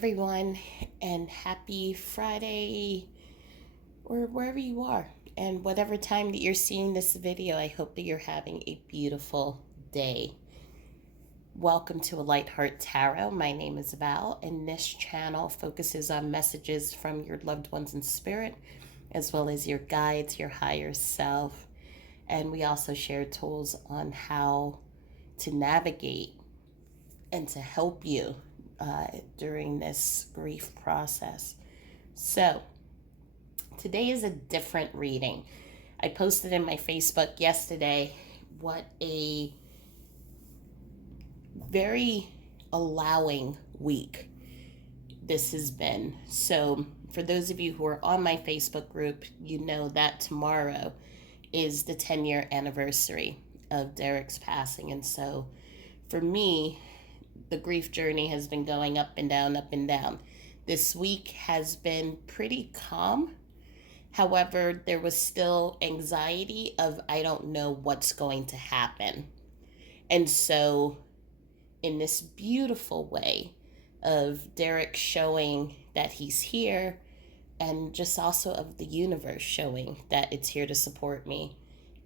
everyone, and happy Friday, or wherever you are. And whatever time that you're seeing this video, I hope that you're having a beautiful day. Welcome to A Light Heart Tarot. My name is Val, and this channel focuses on messages from your loved ones in spirit, as well as your guides, your higher self. And we also share tools on how to navigate and to help you during this grief process. So, today is a different reading. I posted in my Facebook yesterday what a very allowing week this has been. So, for those of you who are on my Facebook group, you know that tomorrow is the 10-year anniversary of Derek's passing. And so, for me, the grief journey has been going up and down, up and down. This week has been pretty calm. However, there was still anxiety of I don't know what's going to happen. And so, in this beautiful way of Derek showing that he's here, and just also of the universe showing that it's here to support me,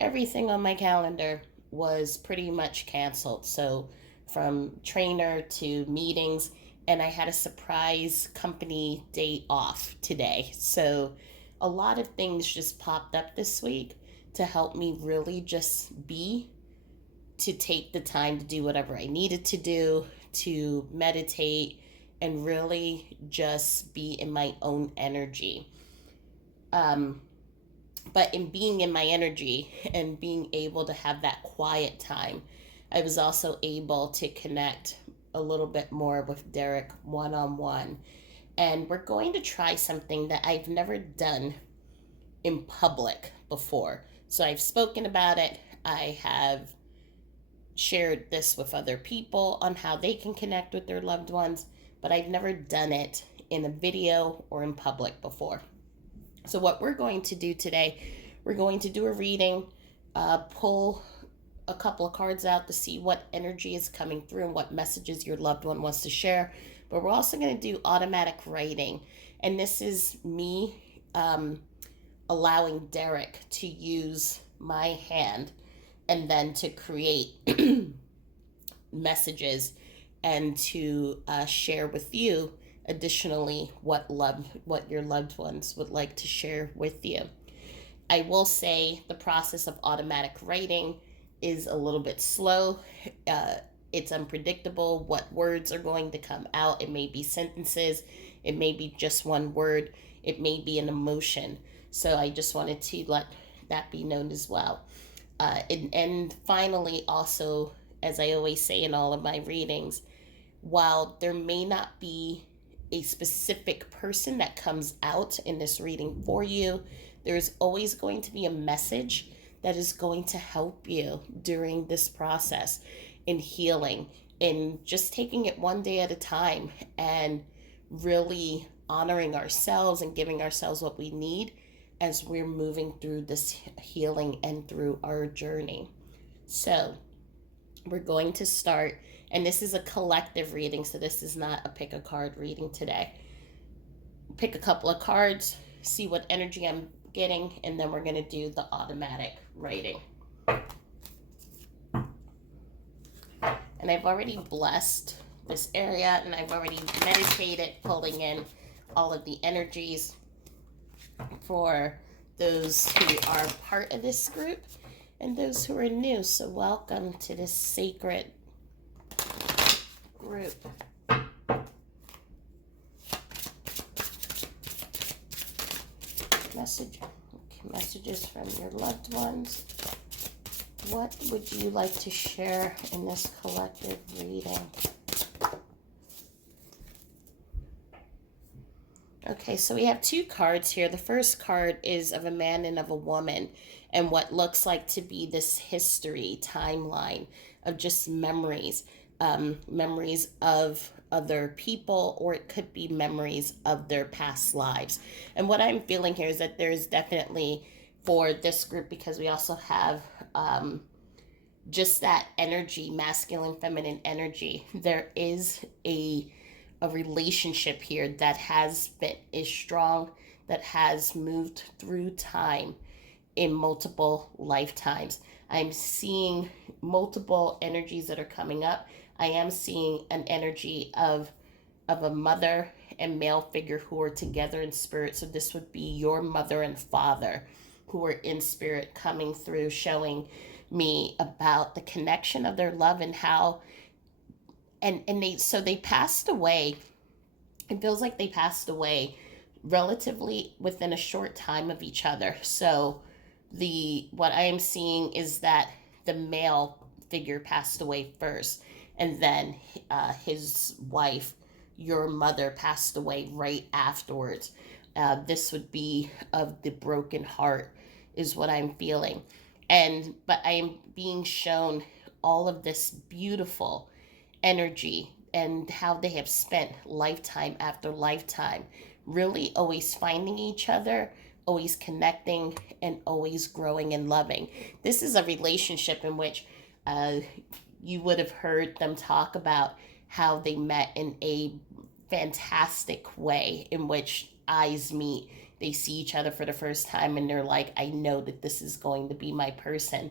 everything on my calendar was pretty much canceled. So, from trainer to meetings, and I had a surprise company day off today. So a lot of things just popped up this week to help me really just be, to take the time to do whatever I needed to do, to meditate, and really just be in my own energy. But in being in my energy and being able to have that quiet time, I was also able to connect a little bit more with Derek one-on-one. And we're going to try something that I've never done in public before. So I've spoken about it. I have shared this with other people on how they can connect with their loved ones, but I've never done it in a video or in public before. So what we're going to do today, we're going to do a reading, pull a couple of cards out to see what energy is coming through and what messages your loved one wants to share. But we're also going to do automatic writing. And this is me allowing Derek to use my hand and then to create messages and to share with you additionally what your loved ones would like to share with you. I will say the process of automatic writing is a little bit slow. It's unpredictable what words are going to come out. It may be sentences, it may be just one word, it may be an emotion. So I just wanted to let that be known as well. And finally, also, as I always say in all of my readings, while there may not be a specific person that comes out in this reading for you, there's always going to be a message that is going to help you during this process in healing, in just taking it one day at a time and really honoring ourselves and giving ourselves what we need as we're moving through this healing and through our journey. So we're going to start, and this is a collective reading, so this is not a pick a card reading today. Pick a couple of cards, see what energy I'm getting, and then we're going to do the automatic writing. And I've already blessed this area, and I've already meditated, pulling in all of the energies for those who are part of this group and those who are new. So welcome to this sacred group. Messages from your loved ones. What would you like to share in this collective reading? Okay, so we have two cards here. The first card is of a man and of a woman, and what looks like to be this history timeline of just memories, memories of other people, or it could be memories of their past lives. And what I'm feeling here is that there's definitely, for this group, because we also have just that energy, masculine, feminine energy, there is a a relationship here that has been is strong, that has moved through time in multiple lifetimes. I'm seeing multiple energies that are coming up. I am seeing an energy of a mother and male figure who are together in spirit. So this would be your mother and father who are in spirit coming through, showing me about the connection of their love and how and they passed away. It feels like they passed away relatively within a short time of each other. So the what I am seeing is that the male figure passed away first, and then his wife, your mother, passed away right afterwards. This would be of the broken heart, is what I'm feeling, and but I am being shown all of this beautiful energy and how they have spent lifetime after lifetime, really always finding each other, always connecting, and always growing and loving. This is a relationship in which uh, you would have heard them talk about how they met in a fantastic way in which eyes meet. They see each other for the first time and they're like, I know that this is going to be my person.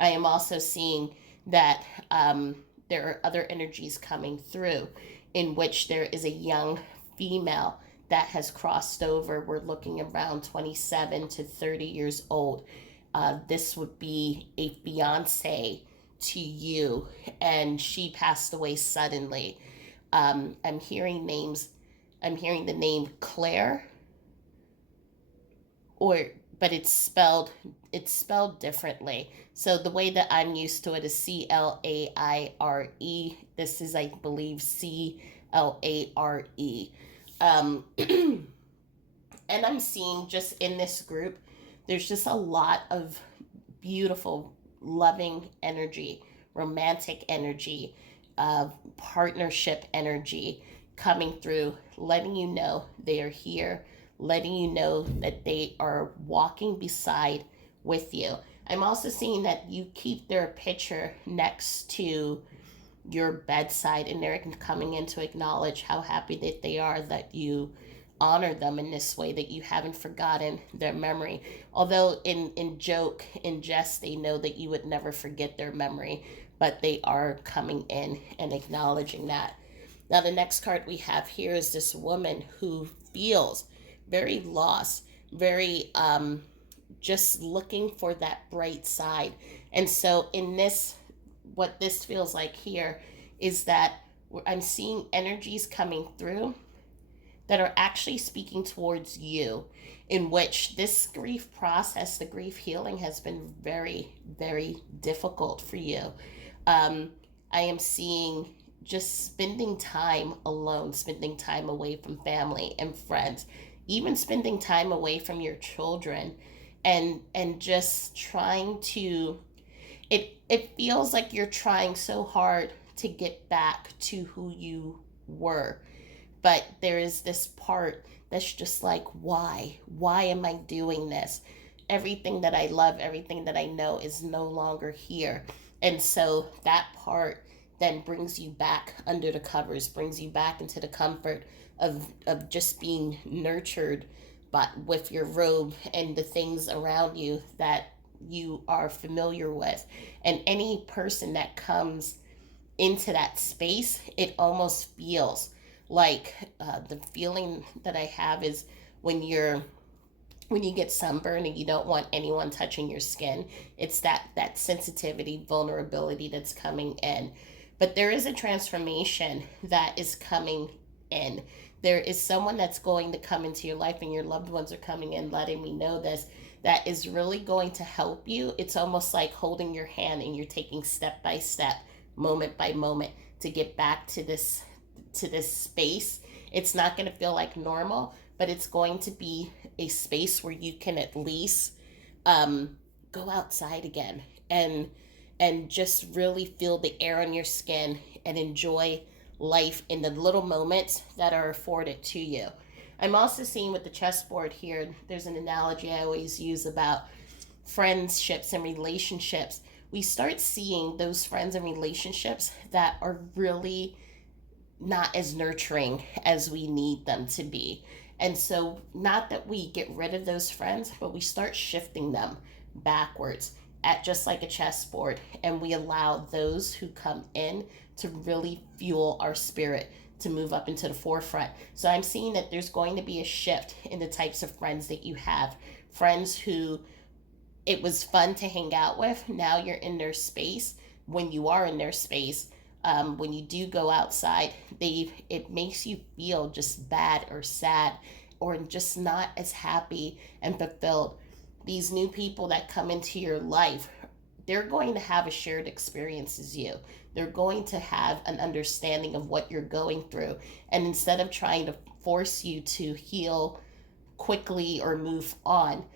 I am also seeing that there are other energies coming through in which there is a young female that has crossed over. We're looking around 27 to 30 years old. This would be a fiance to you, and she passed away suddenly. I'm hearing names. I'm hearing the name Claire, or but it's spelled differently. So the way that I'm used to it is Claire. This is, I believe, Clare. And I'm seeing just in this group, there's just a lot of beautiful, loving energy, romantic energy, partnership energy coming through, letting you know they are here, letting you know that they are walking beside with you. I'm also seeing that you keep their picture next to your bedside, and they're coming in to acknowledge how happy that they are that you honor them in this way, that you haven't forgotten their memory. Although in joke, in jest, they know that you would never forget their memory, but they are coming in and acknowledging that. Now, the next card we have here is this woman who feels very lost, very just looking for that bright side. And so, in this, what this feels like here is that I'm seeing energies coming through that are actually speaking towards you, in which this grief process, the grief healing, has been very, very difficult for you. Um, I am seeing just spending time alone, spending time away from family and friends, even spending time away from your children, and just trying to it feels like you're trying so hard to get back to who you were, but there is this part that's just like, why am I doing this? Everything that I love, everything that I know is no longer here. And so that part then brings you back under the covers, brings you back into the comfort of just being nurtured, but with your robe and the things around you that you are familiar with. And any person that comes into that space, it almost feels like the feeling that I have is when you're when you get sunburned and you don't want anyone touching your skin. It's that sensitivity, vulnerability that's coming in. But there is a transformation that is coming in. There is someone that's going to come into your life, and your loved ones are coming in, letting me know this, that is really going to help you. It's almost like holding your hand and you're taking step by step, moment by moment, to get back to this space. It's not going to feel like normal, but it's going to be a space where you can at least go outside again and just really feel the air on your skin and enjoy life in the little moments that are afforded to you. I'm also seeing with the chessboard here, there's an analogy I always use about friendships and relationships. We start seeing those friends and relationships that are really not as nurturing as we need them to be. And so, not that we get rid of those friends, but we start shifting them backwards at just like a chessboard, and we allow those who come in to really fuel our spirit to move up into the forefront. So I'm seeing that there's going to be a shift in the types of friends that you have. Friends who it was fun to hang out with, now you're in their space. When you are in their space, when you do go outside, it makes you feel just bad or sad or just not as happy and fulfilled. These new people that come into your life, they're going to have a shared experience as you. They're going to have an understanding of what you're going through. And instead of trying to force you to heal quickly or move on,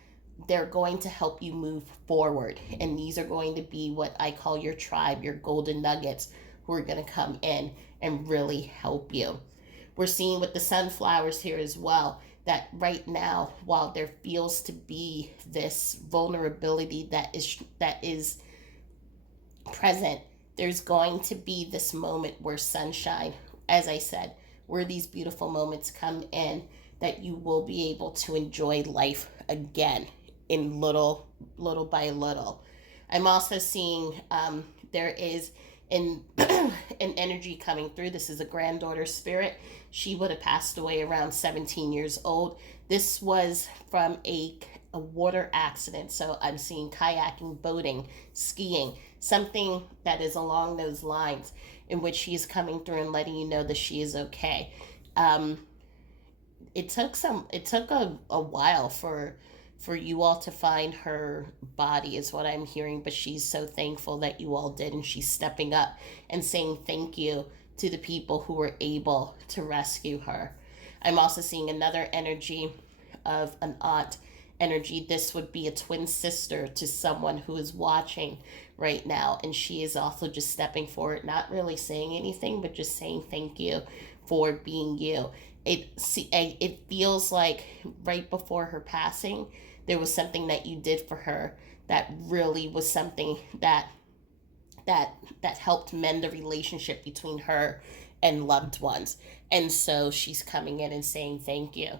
they're going to help you move forward. And these are going to be what I call your tribe, your golden nuggets, who are going to come in and really help you. We're seeing with the sunflowers here as well that right now, while there feels to be this vulnerability that is present, there's going to be this moment where sunshine, as I said, where these beautiful moments come in, that you will be able to enjoy life again in little by little. I'm also seeing there is an an energy coming through. This is a granddaughter spirit. She would have passed away around 17 years old. This was from a water accident. So I'm seeing kayaking, boating, skiing, something that is along those lines, in which she is coming through and letting you know that she is okay. Um, it took a while for you all to find her body, is what I'm hearing, but she's so thankful that you all did, and she's stepping up and saying thank you to the people who were able to rescue her. I'm also seeing another energy of an aunt energy. This would be a twin sister to someone who is watching right now, and she is also just stepping forward, not really saying anything, but just saying thank you for being you. It feels like right before her passing, there was something that you did for her that really was something that helped mend the relationship between her and loved ones. And so she's coming in and saying thank you.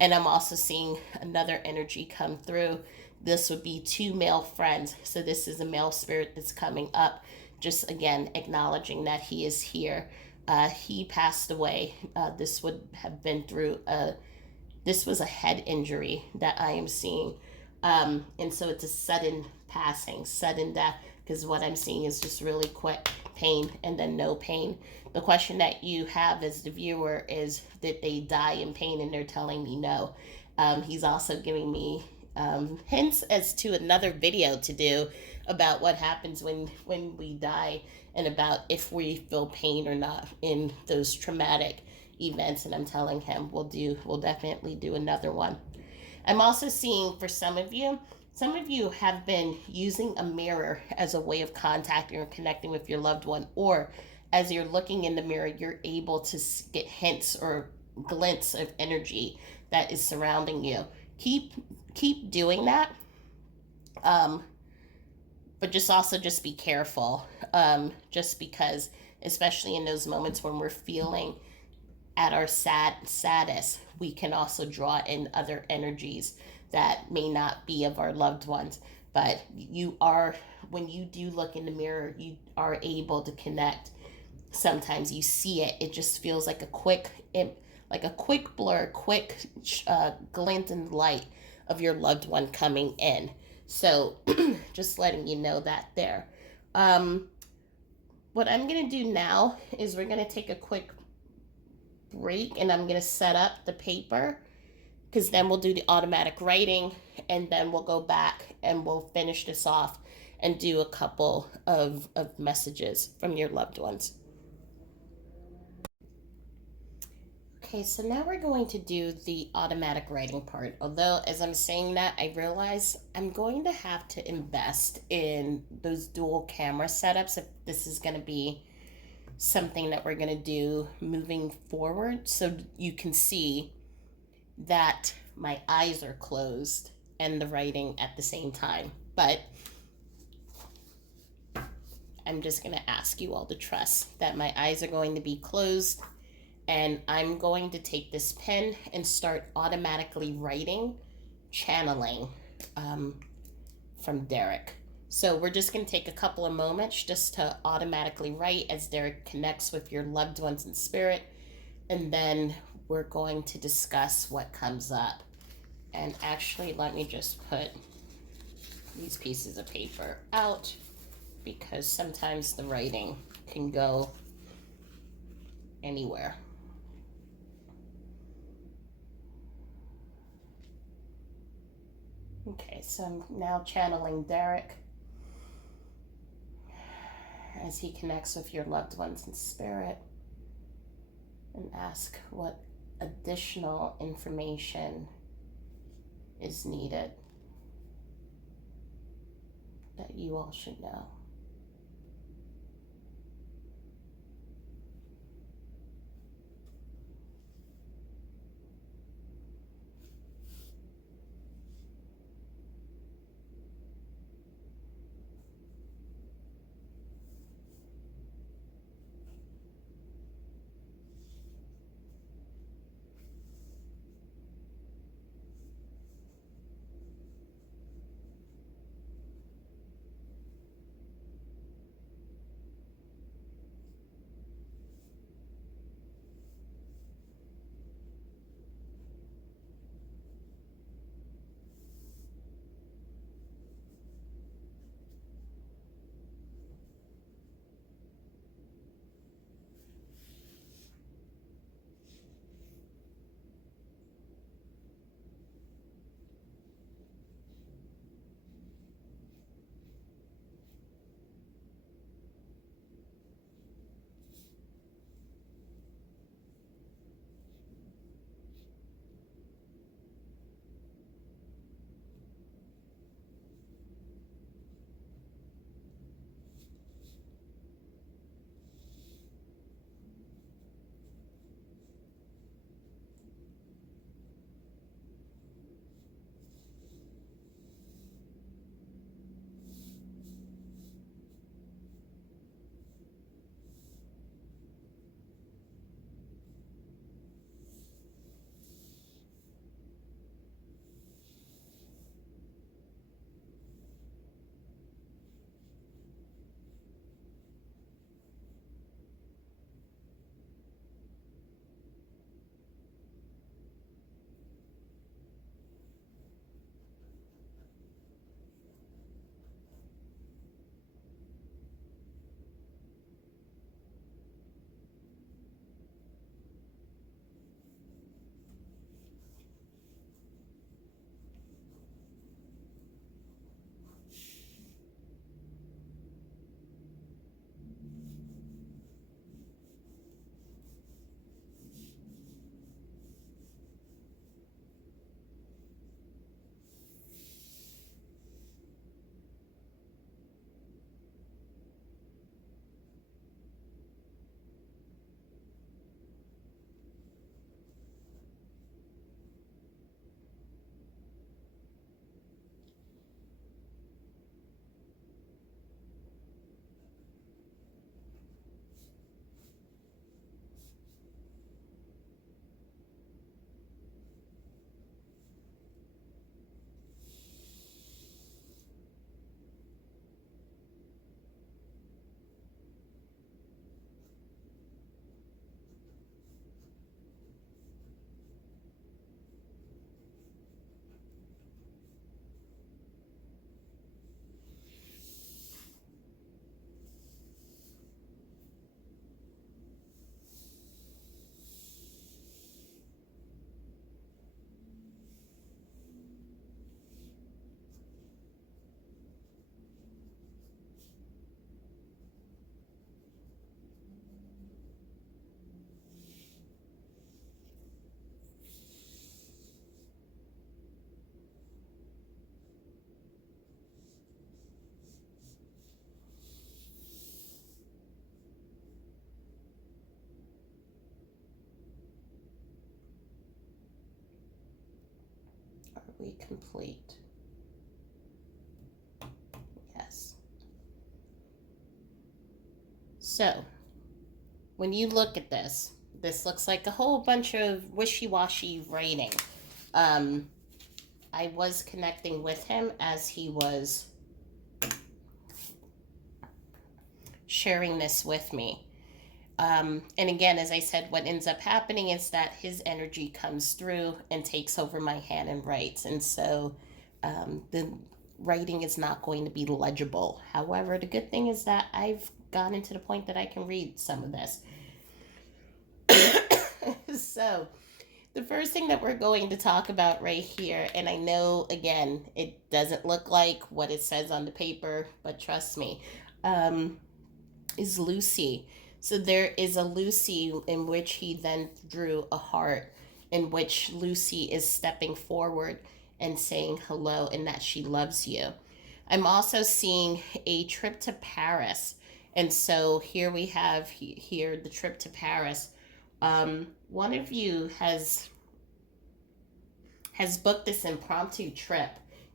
And I'm also seeing another energy come through. This would be two male friends. So this is a male spirit that's coming up, just again acknowledging that he is here. He passed away. This would have been through this was a head injury that I am seeing. And so it's a sudden passing, sudden death, because what I'm seeing is just really quick pain and then no pain. The question that you have as the viewer is, did they die in pain? And they're telling me no. He's also giving me hints as to another video to do about what happens when we die, and about if we feel pain or not in those traumatic events. And I'm telling him we'll definitely do another one. I'm also seeing for some of you have been using a mirror as a way of contacting or connecting with your loved one, or as you're looking in the mirror, you're able to get hints or glints of energy that is surrounding you. Keep doing that. Um, but just be careful. Just because, especially in those moments when we're feeling at our saddest, we can also draw in other energies that may not be of our loved ones. But when you do look in the mirror, you are able to connect. Sometimes you see it. It just feels like a quick blur, quick glint in light of your loved one coming in. So just letting you know that there. Um, what I'm going to do now is we're going to take a quick break, and I'm going to set up the paper, because then we'll do the automatic writing, and then we'll go back and we'll finish this off and do a couple of messages from your loved ones. Okay, so now we're going to do the automatic writing part. Although, as I'm saying that, I realize I'm going to have to invest in those dual camera setups if this is going to be something that we're going to do moving forward, so you can see that my eyes are closed and the writing at the same time. But I'm just going to ask you all to trust that my eyes are going to be closed, and I'm going to take this pen and start automatically writing, channeling from Derek. So we're just going to take a couple of moments just to automatically write as Derek connects with your loved ones in spirit, and then we're going to discuss what comes up. And actually, let me just put these pieces of paper out, because sometimes the writing can go anywhere. Okay, so I'm now channeling Derek as he connects with your loved ones in spirit, and ask what additional information is needed that you all should know. Are we complete? Yes. So, when you look at this, this looks like a whole bunch of wishy-washy writing. Um, I was connecting with him as he was sharing this with me. And again, as I said, what ends up happening is that his energy comes through and takes over my hand and writes. And so the writing is not going to be legible. However, the good thing is that I've gotten to the point that I can read some of this. So, the first thing that we're going to talk about right here, and I know again, it doesn't look like what it says on the paper, but trust me, is Lucy. So there is a Lucy in which he then drew a heart, in which Lucy is stepping forward and saying hello and that she loves you. I'm also seeing a trip to Paris. And so here we have here the trip to Paris. One of you has booked this impromptu trip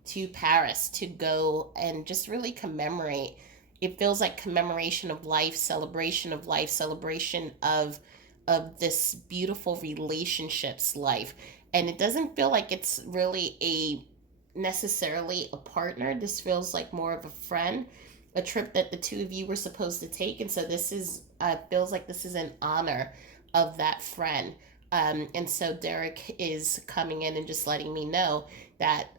to Paris to go and just really commemorate. It feels like commemoration of life, celebration of this beautiful relationships life. And it doesn't feel like it's really a necessarily a partner. This feels like more of a friend, a trip that the two of you were supposed to take. And so this is feels like this is in honor of that friend. And so Derek is coming in and just letting me know that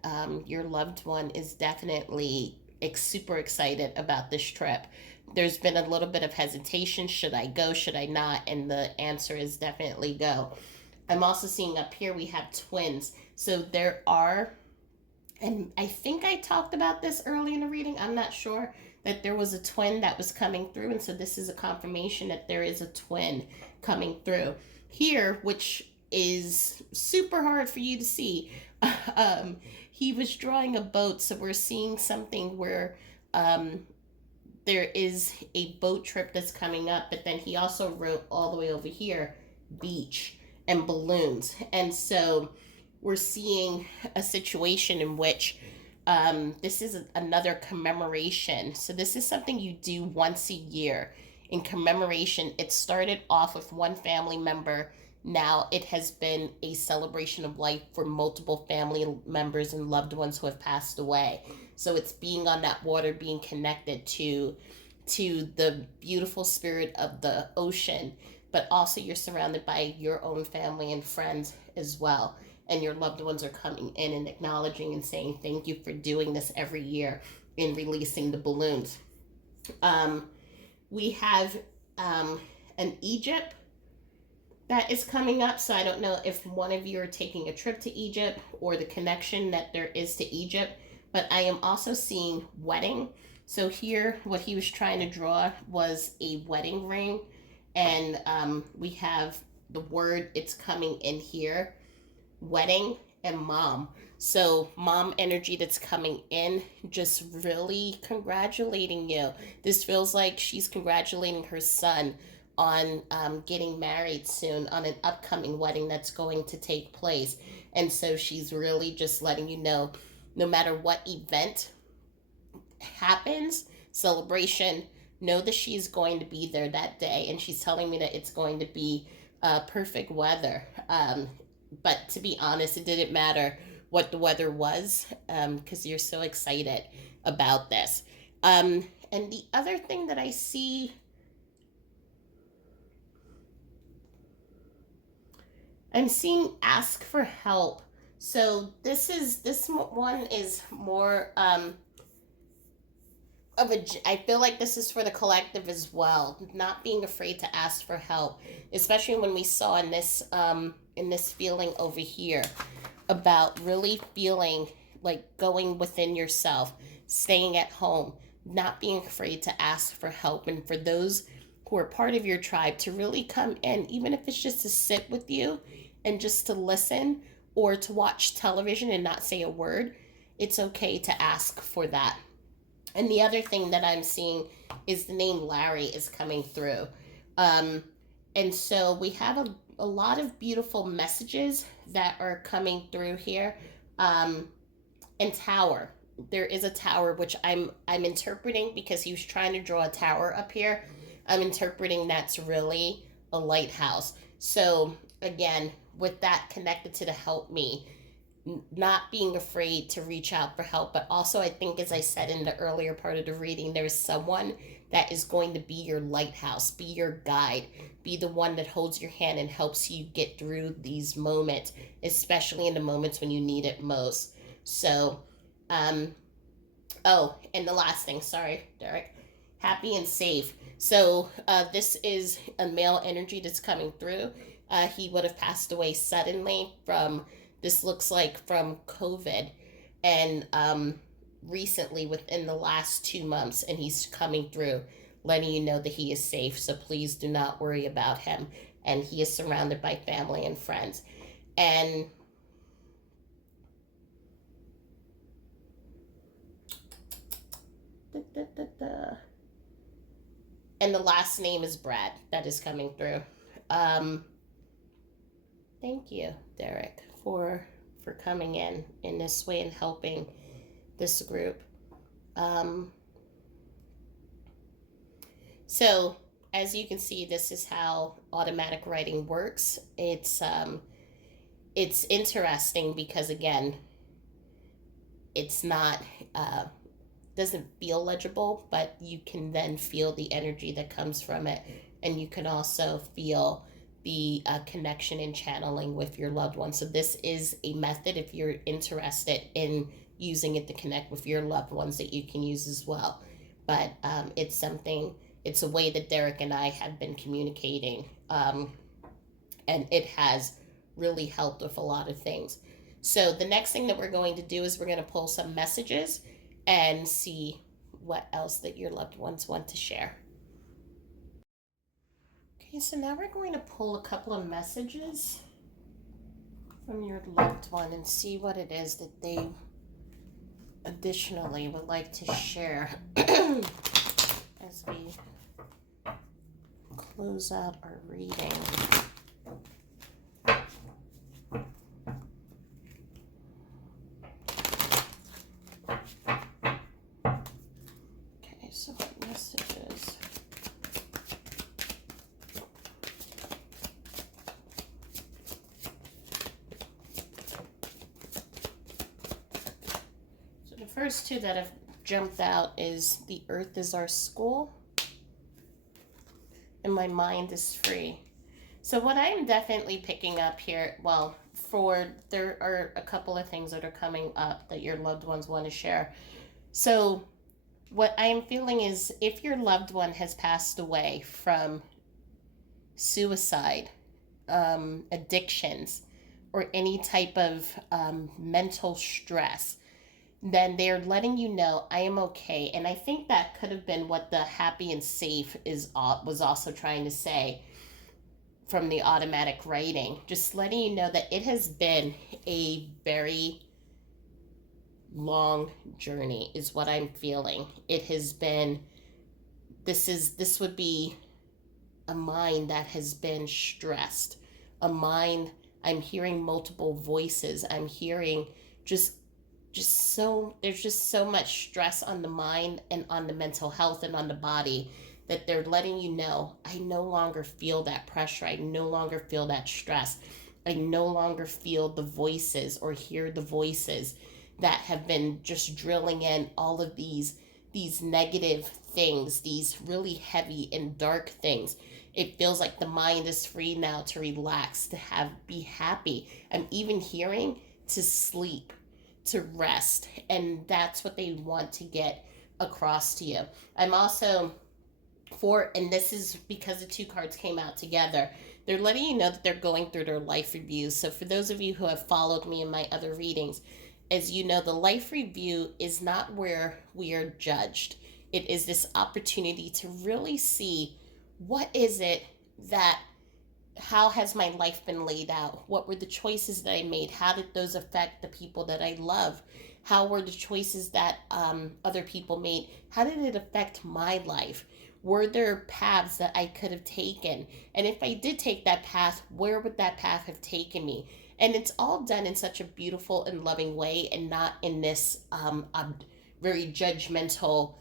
your loved one is definitely super excited about this trip. There's been a little bit of hesitation. Should I go? Should I not? And the answer is definitely go. I'm also seeing up here we have twins. So there are, and I think I talked about this early in the reading. I'm not sure that there was a twin that was coming through. And so this is a confirmation that there is a twin coming through here, which is super hard for you to see. He was drawing a boat, so we're seeing something where there is a boat trip that's coming up, but then he also wrote all the way over here beach and balloons. And so we're seeing a situation in which this is another commemoration. So this is something you do once a year in commemoration. It started off with one family member. Now it has been a celebration of life for multiple family members and loved ones who have passed away. So it's being on that water, being connected to the beautiful spirit of the ocean, but also you're surrounded by your own family and friends as well. And your loved ones are coming in and acknowledging and saying thank you for doing this every year in releasing the balloons. We have an Egypt that is coming up. So I don't know if one of you are taking a trip to Egypt or the connection that there is to Egypt, but I am also seeing wedding. So here, what he was trying to draw was a wedding ring, and we have the word, it's coming in here, wedding and mom. So mom energy that's coming in, just really congratulating you. This feels like she's congratulating her son on getting married soon, on an upcoming wedding that's going to take place. And so she's really just letting you know, no matter what event happens, celebration, know that she's going to be there that day. And she's telling me that it's going to be perfect weather. But to be honest, it didn't matter what the weather was, because you're so excited about this. And the other thing that I see, I'm seeing ask for help. So this one is more of a, I feel like this is for the collective as well, not being afraid to ask for help, especially when we saw in this feeling over here about really feeling like going within yourself, staying at home, not being afraid to ask for help. And for those who are part of your tribe to really come in, even if it's just to sit with you and just to listen or to watch television and not say a word, it's okay to ask for that. And the other thing that I'm seeing is the name Larry is coming through. And so we have a lot of beautiful messages that are coming through here. And tower. There is a tower, which I'm interpreting because he was trying to draw a tower up here. I'm interpreting that's really a lighthouse. So again, with that connected to the help me, not being afraid to reach out for help, but also I think, as I said in the earlier part of the reading, there's someone that is going to be your lighthouse, be your guide, be the one that holds your hand and helps you get through these moments, especially in the moments when you need it most. So oh, and the last thing, sorry, Derek, happy and safe. So this is a male energy that's coming through. He would have passed away suddenly from, this looks like, from COVID, and recently within the last 2 months, and he's coming through, letting you know that he is safe. So please do not worry about him, and he is surrounded by family and friends. And da, da, da, da. And the last name is Brad that is coming through. Um, Thank you, Derek, for coming in this way and helping this group. Um, so as you can see, this is how automatic writing works. It's interesting because, again, it's not doesn't feel legible, but you can then feel the energy that comes from it, and you can also feel the connection and channeling with your loved one. So this is a method, if you're interested in using it to connect with your loved ones, that you can use as well. But it's something, it's a way that Derek and I have been communicating, and it has really helped with a lot of things. So the next thing that we're going to do is we're going to pull some messages and see what else that your loved ones want to share. Okay, so now we're going to pull a couple of messages from your loved one and see what it is that they additionally would like to share as we close out our reading. Okay, so what messages? So the first two that have jumped out is the earth is our school and my mind is free. So what I'm definitely picking up here, well, there are a couple of things that are coming up that your loved ones want to share. So what I am feeling is, if your loved one has passed away from suicide, addictions, or any type of mental stress, then they're letting you know, I am okay. And I think that could have been what the happy and safe was also trying to say from the automatic writing, just letting you know that it has been a very long journey is what I'm feeling. It has been, this would be a mind that has been stressed, a mind, I'm hearing multiple voices, I'm hearing there's just so much stress on the mind and on the mental health and on the body, that they're letting you know, I no longer feel that pressure, I no longer feel that stress, I no longer feel the voices or hear the voices that have been just drilling in all of these negative things, these really heavy and dark things. It feels like the mind is free now to relax, to be happy. I'm even hearing to sleep, to rest, and that's what they want to get across to you. I'm also and this is because the two cards came out together, they're letting you know that they're going through their life reviews. So for those of you who have followed me in my other readings, as you know, the life review is not where we are judged. It is this opportunity to really see, what is it that, how has my life been laid out? What were the choices that I made? How did those affect the people that I love? How were the choices that other people made? How did it affect my life? Were there paths that I could have taken? And if I did take that path, where would that path have taken me? And it's all done in such a beautiful and loving way, and not in this very judgmental,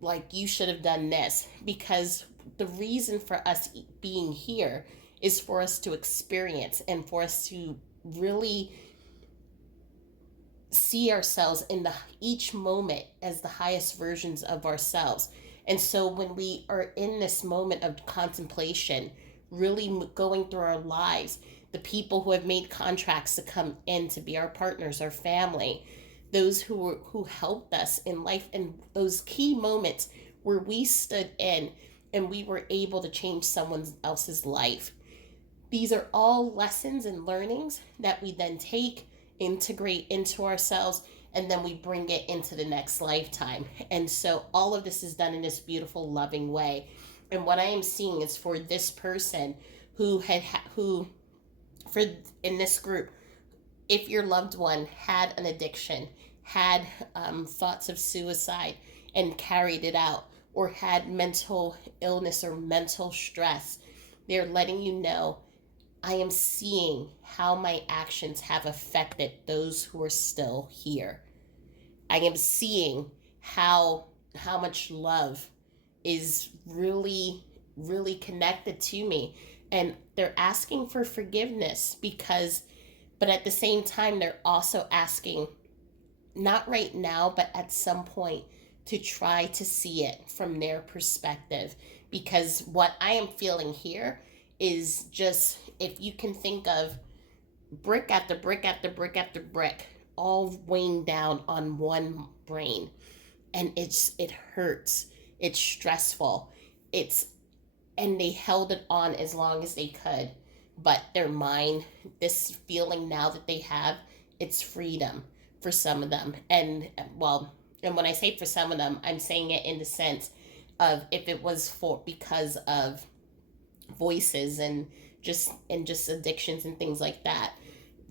like, you should have done this. Because the reason for us being here is for us to experience and for us to really see ourselves in the each moment as the highest versions of ourselves. And so when we are in this moment of contemplation, really going through our lives, the people who have made contracts to come in to be our partners, our family, those who helped us in life, and those key moments where we stood in and we were able to change someone else's life. These are all lessons and learnings that we then take, integrate into ourselves, and then we bring it into the next lifetime. And so all of this is done in this beautiful, loving way. And what I am seeing is for this person who for in this group, if your loved one had an addiction, had thoughts of suicide and carried it out, or had mental illness or mental stress, they're letting you know, I am seeing how my actions have affected those who are still here. I am seeing how much love is really, really connected to me. And they're asking for forgiveness but at the same time, they're also asking, not right now, but at some point, to try to see it from their perspective. Because what I am feeling here is just, if you can think of brick after brick after brick after brick, all weighing down on one brain. And it hurts. It's stressful. And they held it on as long as they could. But their mind, this feeling now that they have, it's freedom for some of them. And when I say for some of them, I'm saying it in the sense of, if it was because of voices and just addictions and things like that.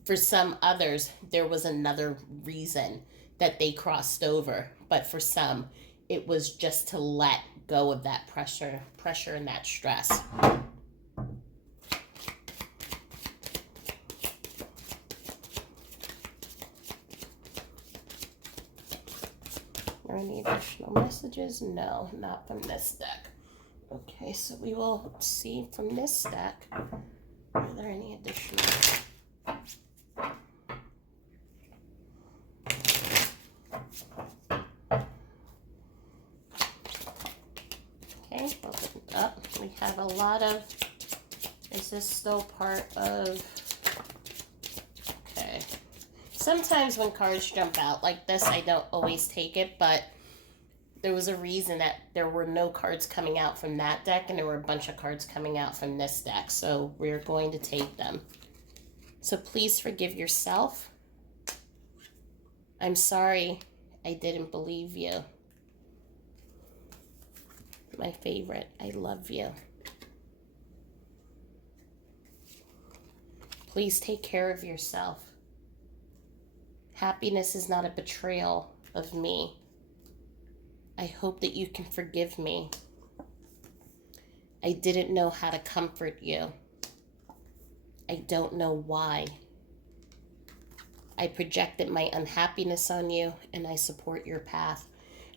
For some others, there was another reason that they crossed over. But for some, it was just to let go of that pressure and that stress. Are any additional messages? No, not from this deck. Okay, so we will see from this deck, are there any additional? Okay, open up. We have a lot of, is this still part of, okay. Sometimes when cards jump out like this, I don't always take it, but there was a reason that there were no cards coming out from that deck, and there were a bunch of cards coming out from this deck, so we're going to take them. So please forgive yourself. I'm sorry I didn't believe you. My favorite, I love you. Please take care of yourself. Happiness is not a betrayal of me. I hope that you can forgive me. I didn't know how to comfort you. I don't know why. I projected my unhappiness on you, and I support your path.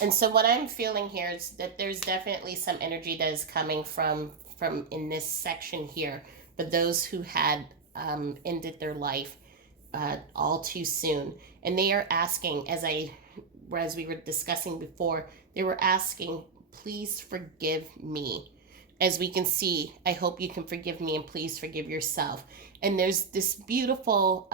And so what I'm feeling here is that there's definitely some energy that is coming from in this section here, but those who had ended their life all too soon. And they are asking, as we were discussing before, they were asking, please forgive me. As we can see, I hope you can forgive me, and please forgive yourself. And there's this beautiful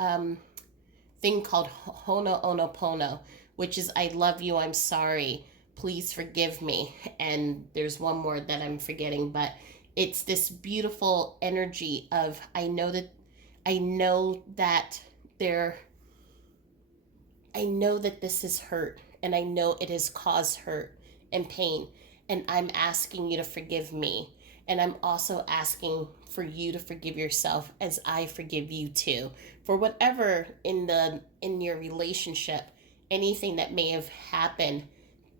thing called Ho'onopono, which is, I love you, I'm sorry, please forgive me. And there's one more that I'm forgetting, but it's this beautiful energy of, I know that this is hurt, and I know it has caused hurt and pain, and I'm asking you to forgive me. And I'm also asking for you to forgive yourself, as I forgive you too, for whatever in your relationship, anything that may have happened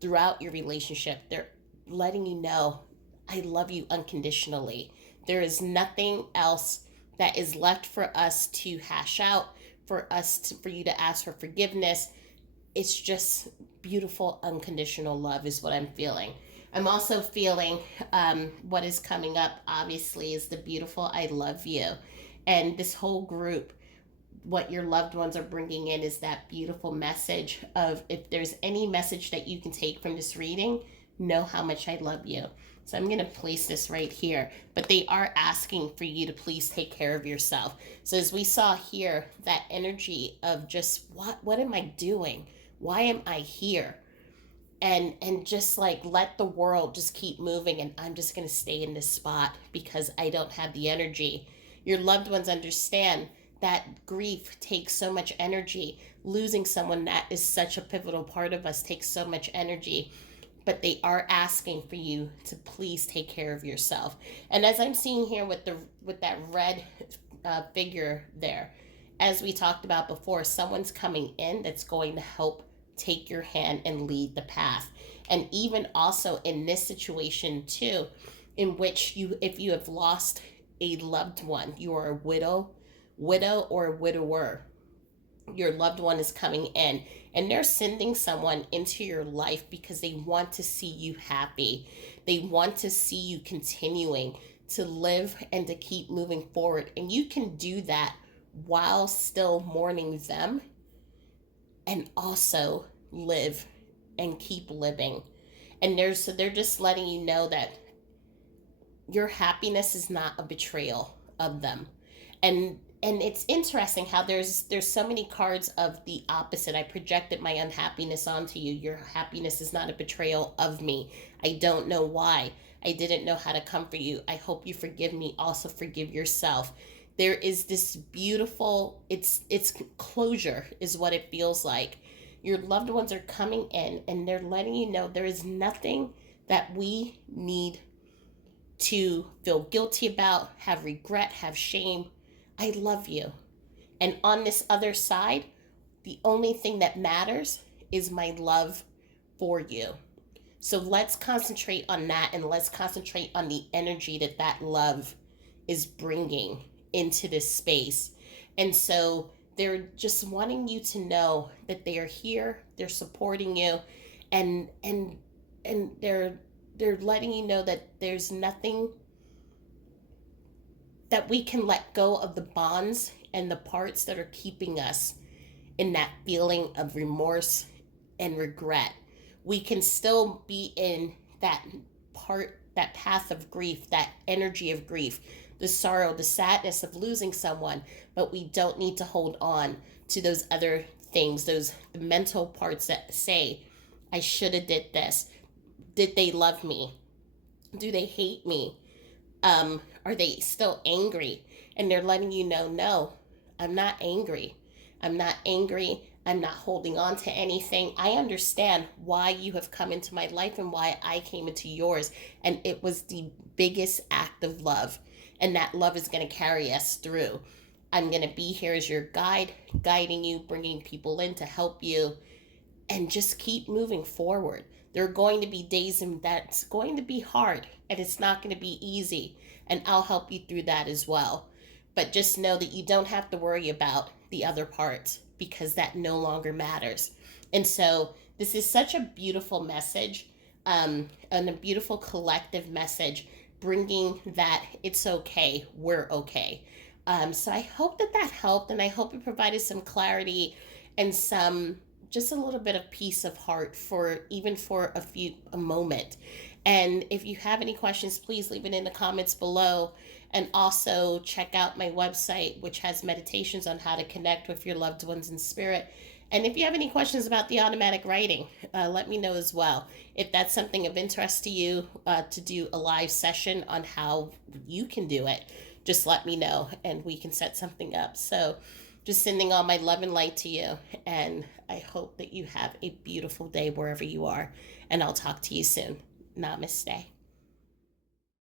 throughout your relationship. They're letting you know, I love you unconditionally. There is nothing else that is left for us to hash out, for you to ask for forgiveness. It's just beautiful unconditional love is what I'm feeling. I'm also feeling what is coming up, obviously, is the beautiful I love you. And this whole group, what your loved ones are bringing in is that beautiful message of, if there's any message that you can take from this reading, know how much I love you. So I'm going to place this right here. But they are asking for you to please take care of yourself. So as we saw here, that energy of just what am I doing? Why am I here? And just like let the world just keep moving, and I'm just going to stay in this spot because I don't have the energy. Your loved ones understand that grief takes so much energy. Losing someone that is such a pivotal part of us takes so much energy, but they are asking for you to please take care of yourself. And as I'm seeing here with that red figure there, as we talked about before, someone's coming in that's going to help take your hand and lead the path. And even also in this situation too, in which you, if you have lost a loved one, you are a widow or a widower, your loved one is coming in, and they're sending someone into your life because they want to see you happy. They want to see you continuing to live and to keep moving forward. And you can do that while still mourning them, and also live and keep living. And they're just letting you know that your happiness is not a betrayal of them. And it's interesting how there's so many cards of the opposite. I projected my unhappiness onto you. Your happiness is not a betrayal of me. I don't know why. I didn't know how to comfort you. I hope you forgive me. Also forgive yourself. There is this beautiful, it's closure is what it feels like. Your loved ones are coming in and they're letting you know there is nothing that we need to feel guilty about, have regret, have shame. I love you. And on this other side, the only thing that matters is my love for you. So let's concentrate on that, and let's concentrate on the energy that that love is bringing into this space. And so they're just wanting you to know that they are here, they're supporting you, and they're letting you know that there's nothing that we can let go of, the bonds and the parts that are keeping us in that feeling of remorse and regret. We can still be in that that path of grief, that energy of grief, the sorrow, the sadness of losing someone, but we don't need to hold on to those other things, those mental parts that say, I should have did this. Did they love me? Do they hate me? Are they still angry? And they're letting you know, no, I'm not angry. I'm not angry. I'm not holding on to anything. I understand why you have come into my life and why I came into yours. And it was the biggest act of love. And that love is going to carry us through. I'm going to be here as your guide, guiding you, bringing people in to help you, and just keep moving forward. There are going to be days and that's going to be hard, and it's not going to be easy. And I'll help you through that as well. But just know that you don't have to worry about the other parts, because that no longer matters. And so this is such a beautiful message, and a beautiful collective message, bringing that it's okay, we're okay. So I hope that that helped, and I hope it provided some clarity and some, just a little bit of peace of heart for even for a moment. And if you have any questions, please leave it in the comments below. And also check out my website, which has meditations on how to connect with your loved ones in spirit. And if you have any questions about the automatic writing, let me know as well. If that's something of interest to you, to do a live session on how you can do it, just let me know and we can set something up. So just sending all my love and light to you. And I hope that you have a beautiful day wherever you are. And I'll talk to you soon. Namaste.